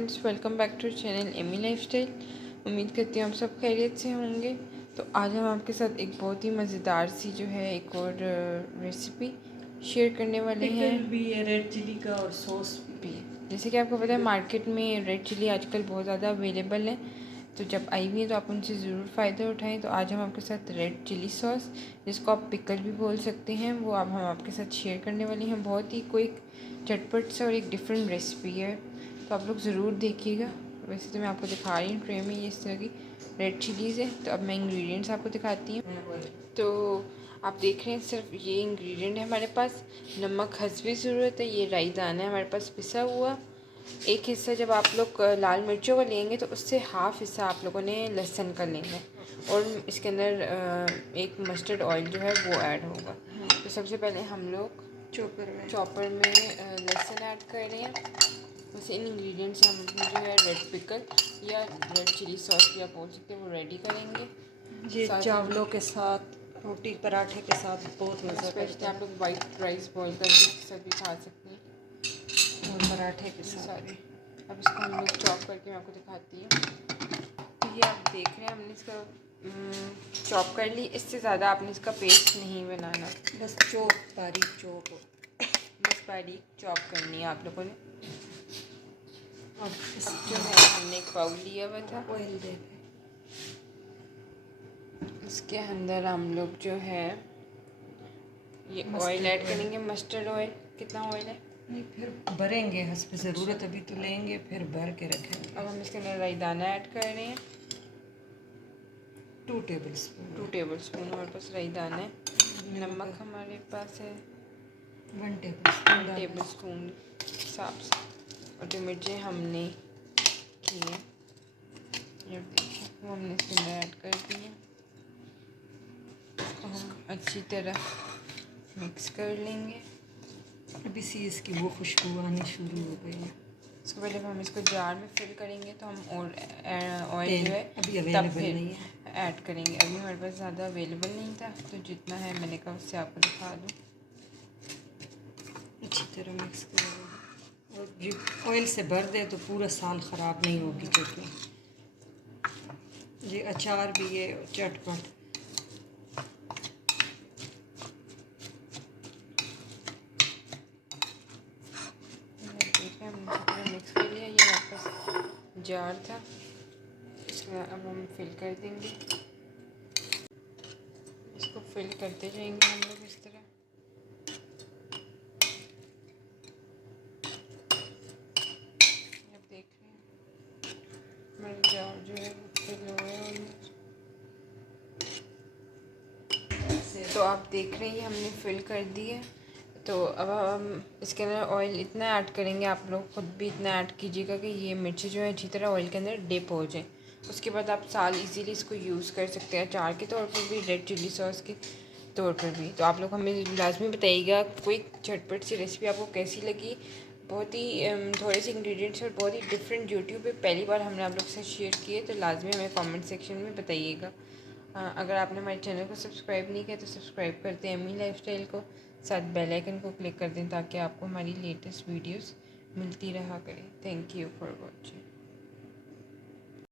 Friends, welcome back to channel Amy lifestyle. उम्मीद करती हूँ आप सब खैरियत से होंगे। तो आज हम आपके साथ एक बहुत ही मज़ेदार सी जो है एक और रेसिपी शेयर करने वाले हैं। भी है रेड चिली का और सॉस भी। जैसे कि आपको पता है मार्केट में रेड चिली आजकल बहुत ज़्यादा अवेलेबल है, तो जब आई हुई है तो आप उनसे ज़रूर फ़ायदा उठाएं। तो आज हम आपके साथ रेड चिली सॉस, जिसको आप पिकल भी बोल सकते हैं, वो अब हम आपके साथ शेयर करने वाले हैं। बहुत ही कोई चटपट सा और एक डिफरेंट रेसिपी है, तो आप लोग ज़रूर देखिएगा। वैसे तो मैं आपको दिखा रही हूँ ट्रे में ये इस तरह की रेड चिलीज़ है। तो अब मैं इंग्रेडिएंट्स आपको दिखाती हूँ। तो आप देख रहे हैं सिर्फ ये इंग्रेडिएंट है हमारे पास। नमक हस्बी ज़रूरत है, ये राई दाना है हमारे पास पिसा हुआ। एक हिस्सा जब आप लोग लाल मिर्चों का लेंगे तो उससे हाफ़ हिस्सा आप लोगों ने लहसुन का लेंगे, और इसके अंदर एक मस्टर्ड ऑयल जो है वो ऐड होगा। तो सबसे पहले हम लोग चॉपर में लहसुन ऐड कर रहे हैं। बस इन इंग्रेडिएंट से हम अपनी जो है रेड पिकल या रेड चिली सॉस भी आप बोल सकते हैं वो रेडी करेंगे। ये चावलों के साथ, रोटी पराठे के साथ बहुत मज़ा करता है। आप लोग वाइट राइस बॉईल करके इसके साथ भी खा सकते हैं, और पराठे के साथ भी। अब इसको हम लोग चॉप करके मैं आपको दिखाती हूँ। तो ये आप देख रहे हैं हमने इसका चॉप कर ली। इससे ज़्यादा आपने इसका पेस्ट नहीं बनाना, बस बारीक चॉप बस बारीक चॉप करनी है आप लोगों ने। और अब जो है हमने एक बाउल लिया हुआ था, ऑयल दे इसके अंदर हम लोग जो है ये ऑयल ऐड करेंगे। मस्टर्ड ऑयल, कितना ऑयल है नहीं, फिर भरेंगे हस्ब ज़रूरत, अभी तो लेंगे फिर भर के रखेंगे। अब हम इसके अंदर राई दाना ऐड कर रहे हैं, 2 टेबल स्पून। 2 टेबल स्पून हमारे पास राई दाना है। नमक हमारे पास है 1 टेबल स्पून हिसाब से। और जो मिर्चें हमने की हैं ये देखिए वो हमने इसके अंदर ऐड कर दी हैं। तो हम अच्छी तरह मिक्स कर लेंगे। अभी सी इसकी वो खुशबू आनी शुरू हो गई है। इसको पहले हम इसको जार में फिल करेंगे, तो हम और ऑयल जो है अभी तब अवेलेबल फिर नहीं है, ऐड करेंगे। अभी हमारे पास ज़्यादा अवेलेबल नहीं था, तो जितना है मैंने कहा उससे आपको दिखा दूँ। अच्छी तरह मिक्स करेंगे। और जब ऑयल से भर दे तो पूरा साल ख़राब नहीं होगी, क्योंकि ये अचार भी है और चटपट। ठीक है, हमने अच्छी तरह मिक्स कर लिया। ये हमारे पास जार था, इसमें अब हम फिल कर देंगे। इसको फिल करते जाएंगे हम लोग इस तरह। अब देख रहे हैं हमारा जार जो है वो फिल हो गया ऑलमोस्ट। तो आप देख रहे हैं हमने फिल कर दी है। तो अब हम इसके अंदर ऑयल इतना ऐड करेंगे, आप लोग ख़ुद भी इतना ऐड कीजिएगा कि ये मिर्ची जो है अच्छी तरह ऑयल के अंदर डिप हो जाए। उसके बाद आप साल इजीली इसको यूज़ कर सकते हैं, अचार के तौर पर भी, रेड चिली सॉस के तौर पर भी। तो आप लोग हमें लाजमी बताइएगा कोई झटपट सी रेसिपी आपको कैसी लगी। बहुत ही थोड़े से इंग्रेडिएंट्स और बहुत ही डिफरेंट, यूट्यूब पे पहली बार हमने आप लोग से शेयर किए, तो लाजमी हमें कमेंट सेक्शन में बताइएगा। अगर आपने हमारे चैनल को सब्सक्राइब नहीं किया तो सब्सक्राइब करते हैं एमी लाइफस्टाइल को, साथ बेल आइकन को क्लिक कर दें ताकि आपको हमारी लेटेस्ट वीडियोस मिलती रहा करें। Thank you for watching.